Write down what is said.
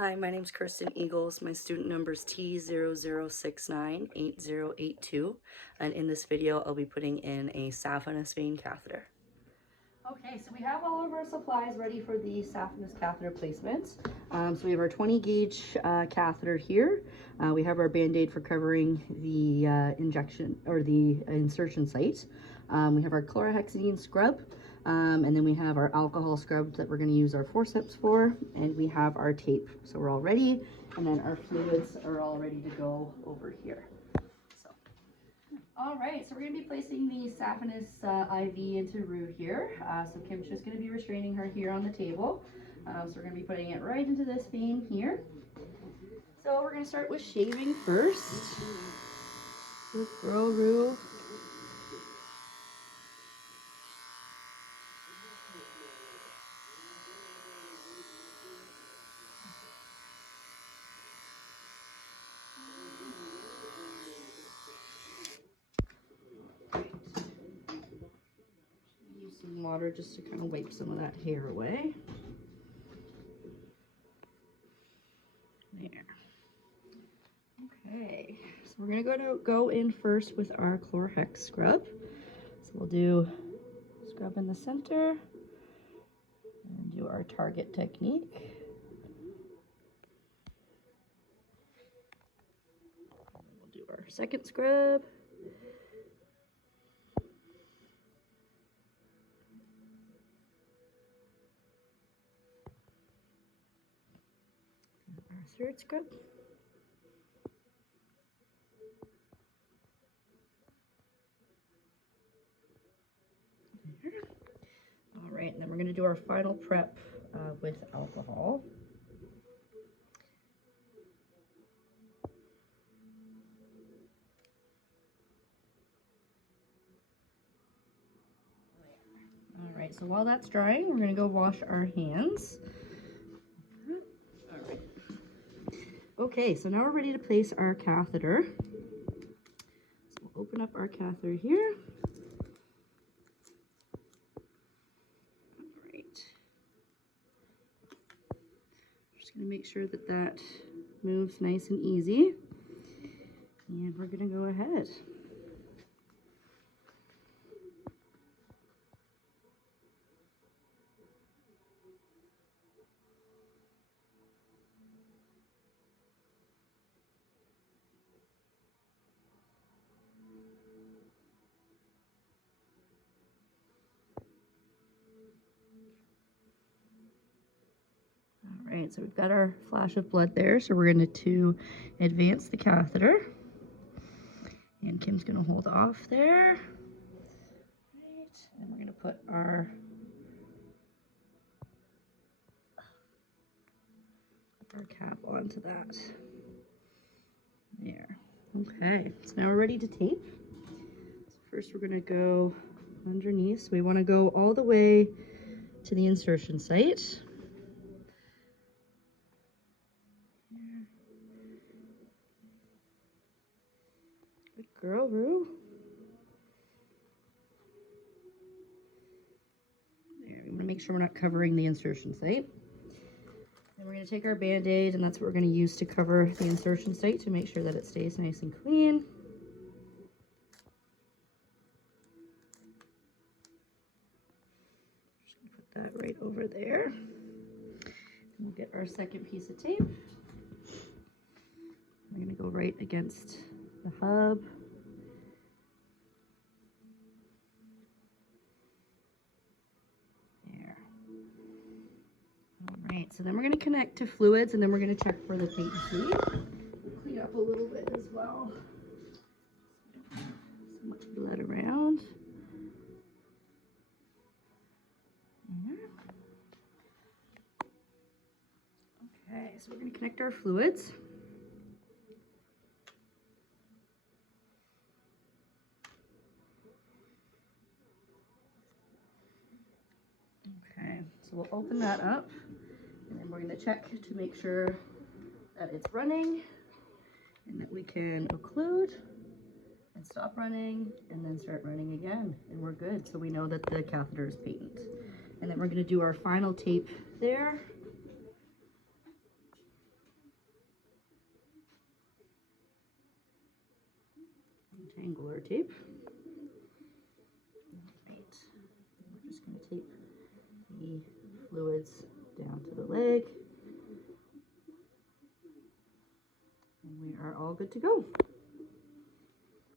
Hi, my name's Kirsten Eagles. My student number is T00698082, and in this video I'll be putting in a Saphenous vein catheter. Okay, so we have all of our supplies ready for the Saphenous catheter placement. So we have our 20 gauge catheter here. We have our Band-Aid for covering the injection or the insertion site. We have our chlorhexidine scrub. And then we have our alcohol scrub that we're going to use our forceps for, and we have our tape. So we're all ready, and then our fluids are all ready to go over here. So, all right, so we're going to be placing the Saphenous IV into Rue here. So Kim's just going to be restraining her here on the table. So we're going to be putting it right into this vein here. So we're going to start with shaving first. Good girl, Rue. Some water just to kind of wipe some of that hair away. There. Okay, so we're gonna go in first with our chlorhex scrub. So we'll do scrub in the center and do our target technique. We'll do our second scrub. Our third scrub. There. All right, and then we're going to do our final prep with alcohol. All right, so while that's drying, we're going to go wash our hands. All right. Okay, so now we're ready to place our catheter. So we'll open up our catheter here. All right. Just going to make sure that that moves nice and easy. And we're going to go ahead. All right, so we've got our flash of blood there, so we're going to advance the catheter. And Kim's going to hold off there. Right, and we're going to put our cap onto that. There. Okay, so now we're ready to tape. So first we're going to go underneath. So we want to go all the way to the insertion site. Good girl, Rue. There, we want to make sure we're not covering the insertion site. Then we're going to take our Band-Aid, and that's what we're going to use to cover the insertion site to make sure that it stays nice and clean. Just going to put that right over there. And we'll get our second piece of tape. We're going to go right against the hub. Alright, so then we're going to connect to fluids, and then we're going to check for the patency. We'll clean up a little bit as well. So much blood around. There. Okay, so we're going to connect our fluids. Okay, so we'll open that up. And then we're going to check to make sure that it's running and that we can occlude and stop running and then start running again. And we're good. So we know that the catheter is patent. And then we're going to do our final tape there. Untangle our tape. Right. We're just going to tape the fluids down to the leg. And we are all good to go.